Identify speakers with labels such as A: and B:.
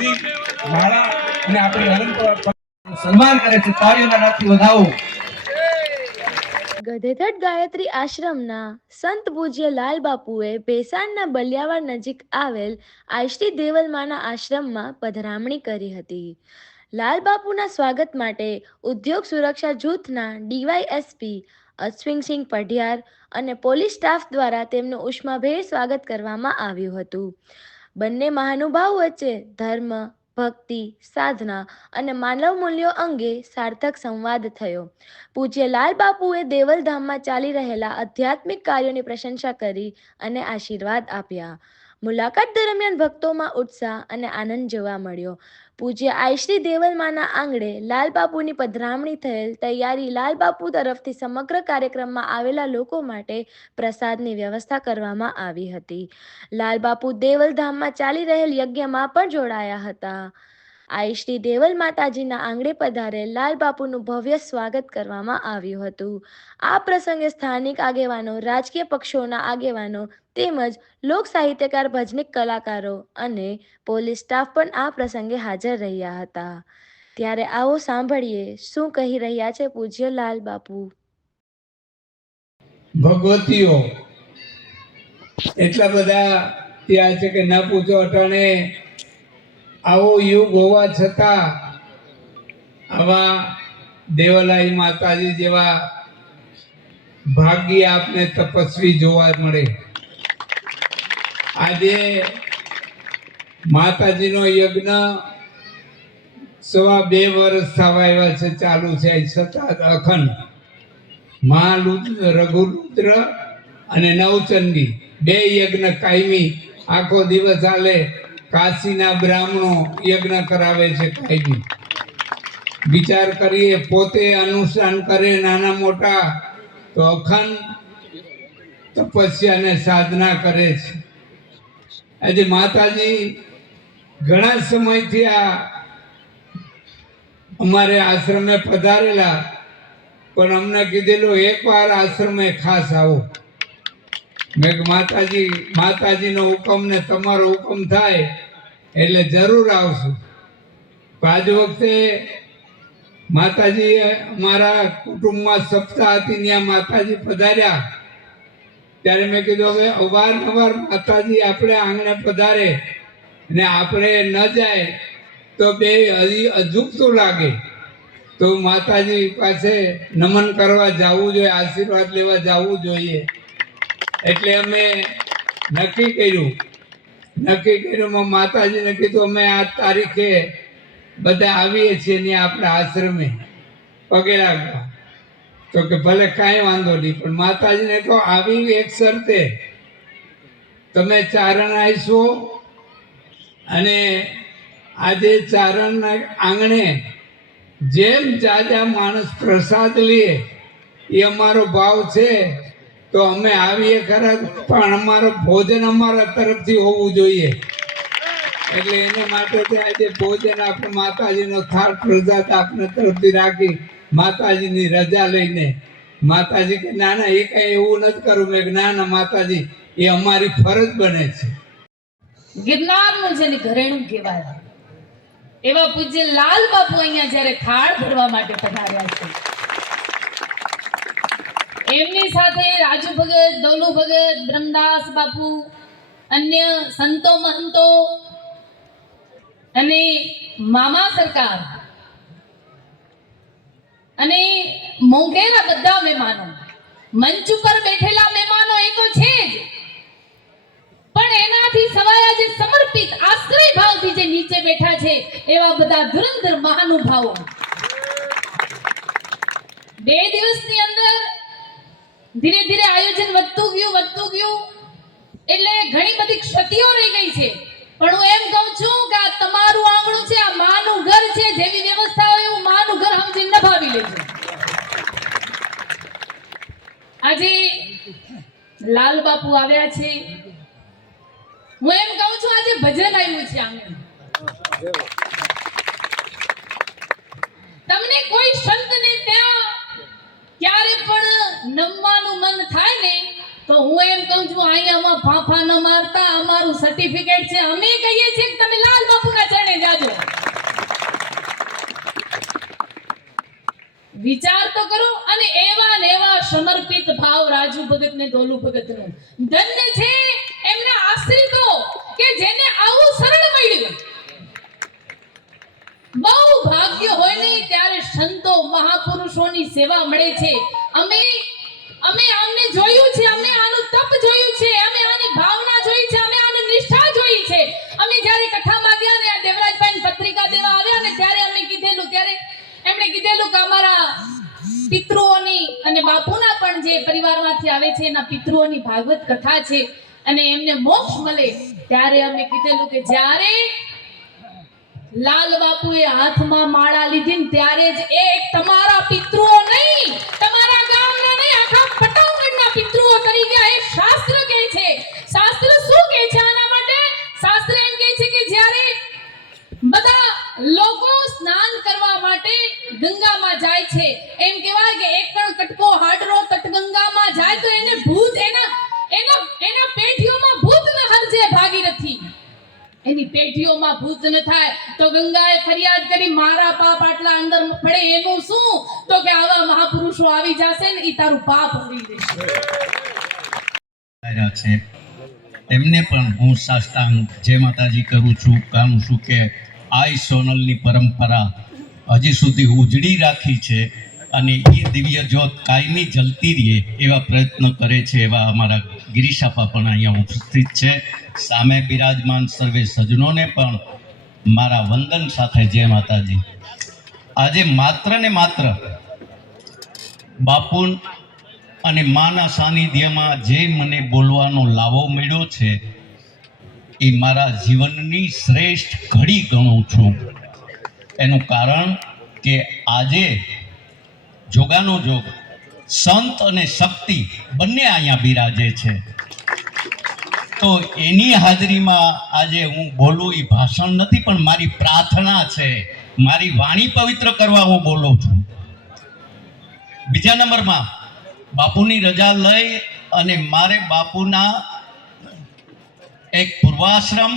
A: દૂધની માળા અને આપણી અનંત
B: સન્માન કરે છે, તાળીઓના નાથી વધાવો.
C: ગધેધટ ગાયત્રી આશ્રમના સંત પૂજ્ય લાલ બાપુએ બલિયાવાડ નજીક આવેલ આયશ્રી દેવલમાના આશ્રમમાં પધરામણી કરી હતી. લાલ બાપુના સ્વાગત માટે ઉદ્યોગ સુરક્ષા જૂથના ડીવાયએસપી અશ્વિનસિંહ પઢિયાર અને પોલીસ સ્ટાફ દ્વારા તેમનું ઉષ્માભેર સ્વાગત કરવામાં આવ્યું હતું. બંને મહાનુભાવ વચ્ચે ધર્મ, ભક્તિ, સાધના અને માનવ મૂલ્યો અંગે સાર્થક સંવાદ થયો. પૂજ્ય લાલ બાપુએ દેવલધામમાં ચાલી રહેલા આધ્યાત્મિક કાર્યોની પ્રશંસા કરી અને આશીર્વાદ આપ્યા. મુલાકાત દરમિયાન ભક્તોમાં ઉત્સાહ અને આનંદ જોવા મળ્યો. પૂજ્ય આયશ્રી દેવલમાના આંગણે લાલબાપુની પધરામણી થયેલ તૈયારી લાલબાપુ તરફથી સમગ્ર કાર્યક્રમમાં આવેલા લોકો માટે પ્રસાદની વ્યવસ્થા કરવામાં આવી હતી. લાલબાપુ દેવલધામમાં ચાલી રહેલ યજ્ઞમાં પણ જોડાયા હતા. આયશ્રી દેવલ માતાજીના આંગણે પધારે લાલ બાપુનું ભવ્ય સ્વાગત કરવામાં આવ્યું હતું. આ પ્રસંગે સ્થાનિક આગેવાનો, રાજકીય પક્ષોના આગેવાનો તેમજ લોક સાહિત્યકાર, ભજનિક કલાકારો અને પોલીસ સ્ટાફ પણ આ પ્રસંગે હાજર રહ્યા હતા. ત્યારે આવો સાંભળીએ શું કહી રહ્યા છે પૂજ્ય લાલ બાપુ.
D: ભગવતીઓ, એટલા બધા ત્યાં છે કે ના પૂછો અટાણે આવો યુગ હોવા છતાં આવા દેવલાઈ માતાજી જેવા ભાગ્ય આપને તપસ્વી જોવા મળે. આજે માતાજીનો યજ્ઞ સવા બે વર્ષ થવા આવ્યા છે, ચાલુ છે. છતાં અખંડ મહાલુદ્ર રઘુરુદ્ર અને નવચંડી બે યજ્ઞ કાયમી. આખો દિવસ હાલે કાશીના બ્રાહ્મણો યજ્ઞ કરાવે છે કાયમી. વિચાર કરીએ, પોતે અનુષ્ઠાન કરે નાના મોટા, તો અખંડ તપસ્યા અને સાધના કરે છે. આજે માતાજી ઘણા સમયથી આ અમારે આશ્રમે પધારેલા, પણ અમને કીધેલું, એકવાર આશ્રમે ખાસ આવો. મેં માતાજી, માતાજીનો હુકમ ને તમારો હુકમ થાય એટલે જરૂર આવશું. આજ વખતે માતાજી અમારા કુટુંબમાં સપ્તાહ હતી, ત્યાં માતાજી પધાર્યા. ત્યારે મેં કીધું, હવે અવારનવાર માતાજી આપણે આંગણે પધારે ને આપણે ન જાય તો બે હજી અજુકતું લાગે. તો માતાજી પાસે નમન કરવા જવું જોઈએ, આશીર્વાદ લેવા જવું જોઈએ. એટલે અમે નક્કી કર્યું. નક્કી કર્યું માતાજીને કીધું, અમે આ તારીખે બધા આવીએ છીએ ને આપણા આશ્રમે પગે લાગવા તો કે ભલે કાંઈ વાંધો નહીં, પણ માતાજીને તો આવી એક શરતે તમે ચારણ આવીશો અને આજે ચારણના આંગણે જેમ જાજા માણસ પ્રસાદ લે, એ અમારો ભાવ છે તો અમે આવીએ ખરા પણ અમારો ભોજન અમારા તરફથી હોવું જોઈએ. એટલે એને માટે તે આજે ભોજન આપણે માતાજીનો થાળ પ્રસાદ આપને તરફથી રાખી માતાજીની રજા લઈને. માતાજી કે ના ના એ કઈ એવું નથી કરવું મેં ના ના, માતાજી, એ અમારી ફરજ બને છે.
E: ગિરનારનું જેને ઘરેણું કહેવાય, એવા પૂજ્ય લાલ બાપુ અહીંયા જ્યારે થાળ ભરવા માટે પધાર્યા છે. એમની સાથે રાજુ ભગત, દોલુ ભગત, બ્રહ્મદાસ બાપુ, અન્ય સંતો મહંતો અને મામા સરકાર અને મોંઘેરા બધા મહેમાનો. મંચ ઉપર બેઠેલા મહેમાનો એ તો છે જ. પણ એનાથી સવાયા જે સમર્પિત આશ્રય ભાવથી જે નીચે બેઠા છે, એવા બધા ધુરંધર મહાનુભાવો. બે દિવસની અંદર ધીરે ધીરે આયોજન વધતું ગયું વધતું ગયું. એટલે ઘણી બધી ક્ષતિઓ રહી ગઈ છે. પણ હું એમ કહું છું કે આ તમારું આંગણું છે, આ માનું ઘર છે, જેવી વ્યવસ્થા હોય એવું માનું ઘર સમજી નભાવી લેજો. આજે લાલ બાપુ આવ્યા છે. હું એમ કહું છું આજે ભજન આવ્યું છે આંગણું. તમને કોઈ પણ નમવાનું મન થાય ને, તો હું એમ કહું છું અહીંયામાં ફાંફા ન મારતા, અમારું સર્ટિફિકેટ છે. અમે કહીએ છીએ તમે લાલ બાપુના ચરણે જાજો. વિચાર તો કરો અને એવા ને એવા સમર્પિત ભાવ રાજુ ભગત ને દોલુ ભગત નો. ધન્ય છે એમના આશ્રિતો કે જેને આવું શરણ મળ્યું. બહુ ભાગ્ય હોય ને ત્યારે સંતો મહાપુરુષોની સેવા મળે છે. અમે અમે અમને જોયું છે, અમે આનું તપ જોયું છે, અમે આની ભાવના જોઈ છે, અમે આની નિષ્ઠા જોઈ છે. અમે જ્યારે કથામાં ગયા ને, આ દેવરાજભાઈ પત્રિકા દેવા આવ્યા ને, ત્યારે અમે કીધેલું, ત્યારે એમણે કીધેલું કે અમારા પિતૃઓની અને બાપુના પણ જે પરિવારમાંથી આવે છે, એના પિતૃઓની ભાગવત કથા છે, અને એમને મોક્ષ મળે, ત્યારે અમે કીધેલું કે જ્યારે લાલ બાપુએ હાથમાં માળા લીધી ને ત્યારે જ એક તમારા ગંગામાં જાય છે. એમ કહેવાય કે એક પણ કટકો હાડરો તટગંગામાં જાય તો એને ભૂત, એના એના એના પેઢીઓમાં ભૂત ન હરજે ભાગીરથી. એની પેઢીઓમાં ભૂત ન થાય. તો ગંગાએ ફરિયાદ કરી, મારા પાપ આટલા અંદર પડે, એનું શું? તો કે, આવા મહાપુરુષો આવી જશે ને એ તારું પાપ હરી દેશે
F: એમને પણ હું સાષ્ટાંગ જય માતાજી કરું છું કારણ શું કે આઈ સોનલની પરંપરા હજી સુધી ઉજળી રાખી છે અને એ દિવ્ય જ્યોત કાયમી જલતી રહે એવા પ્રયત્ન કરે છે એવા અમારા ગિરીશાપા પણ અહીંયા ઉપસ્થિત છે. સામે બિરાજમાન સર્વે સજ્જનોને પણ મારા વંદન સાથે જય માતાજી. આજે માત્ર ને માત્ર બાપુ અને માના સાનિધ્યમાં જે મને બોલવાનો લાવો મળ્યો છે, એ મારા જીવનની શ્રેષ્ઠ ઘડી ગણું છું. એનું કારણ કે આજે જોગાનો જોગ, સંત અને શક્તિ બંને અહીંયા બિરાજે છે. તો એની હાજરીમાં આજે હું બોલું એ ભાષણ નથી, પણ મારી પ્રાર્થના છે, મારી વાણી પવિત્ર કરવા હું બોલું છું. બીજા નંબરમાં, બાપુની રજા લઈ અને મારે બાપુના એક પૂર્વાશ્રમ